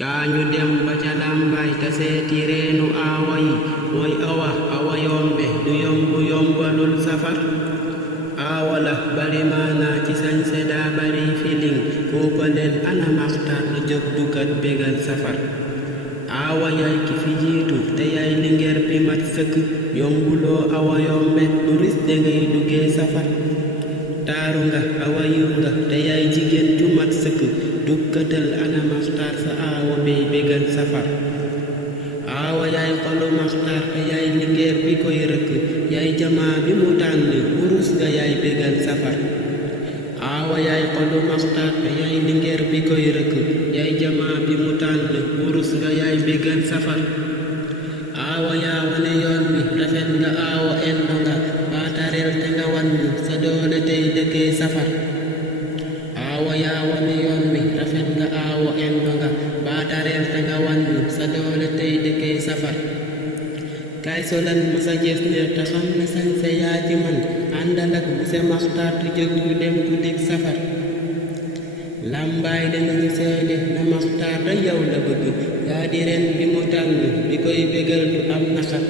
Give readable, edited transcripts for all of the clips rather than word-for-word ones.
Kaañu dem ba ca làmbaay te seeti reenu aawa yi mooy awa yombe du yombalul safar aawa la bari maanaa ci sañse daa bari filing kookondel ana maxtaar lu jóg dukat bégal safar aawa yaay ki fi jiitu te yaay lingeer bi mat sëkk yombuloo awa yombe lu ris dangay duggee safar taaru nga awa yiw nga te yaay jigéen ju mat sëkk dukkatal ana maxtaar sa aawa bey bégal safar aawa yaay xolu maxtaar te yaay lingeer bi koy rëkk yaay jamaa bi mu tànn wurus nga yaay bégal safar aawa yaay xolu maxtaar te yaay lingeer bi koy rëkk yaay jamaa bi mu tànn wurus nga yaay bégal safar aawa yaa wane yoon bi rafet nga aawa endo nga baatareel te nga wann sa doole tey dëkkee safar aawa yaa wane yoon bi rafet nga aawa endo nga baatareel te nga wann sa doole tey dëkkee safar kaay solal ma sa jees ne te xam ne sañse yaa ci man àndal ak bu se maxtaar te jóg ñu dem guddik safar làmbaay danañu seede na maxtaar da yow la bëgg yaa di ren bi mu tànn bi koy bégal du am naxar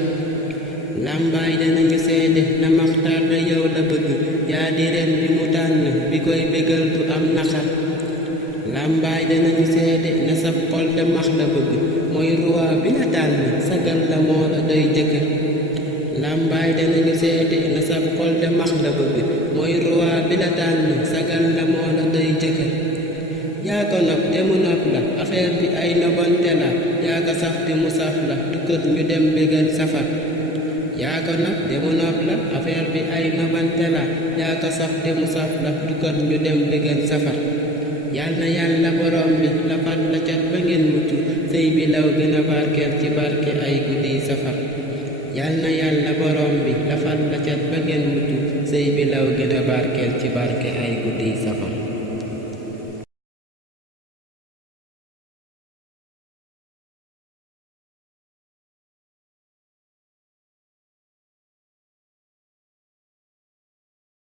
làmbaay danañu seede na maxtaar da yow la bëgg yaa di ren bi mu tànn bi koy bégal du am naxar làmbaay danañu seede na sab xol de max la bëgg mooy ruwaa bi la tànn sagal la moo la doy jëkkër làmbaay danañu seede na sab xol de max la bëgg mooy ruwaa bi la tànn sagal la moo la doy jëkkër yaa ko nopp te mu nopp la affaire bi ay nobante la yaa ko saf te mu saf la tukkat ñu dem bégal safar yaa ko nopp te mu nopp la affaire bi ay nobante la yaa ko saf te mu saf la tukkat ñu dem bégal safar yal na yàlla borom bi la fat la cat ba ngeen mucc sëy bi law gën a barkeel ci barke ay guddi safar yal na yàlla borom bi la fat la cat ba ngeen mucc sëy bi law gën a barkeel ci barke ay guddi safar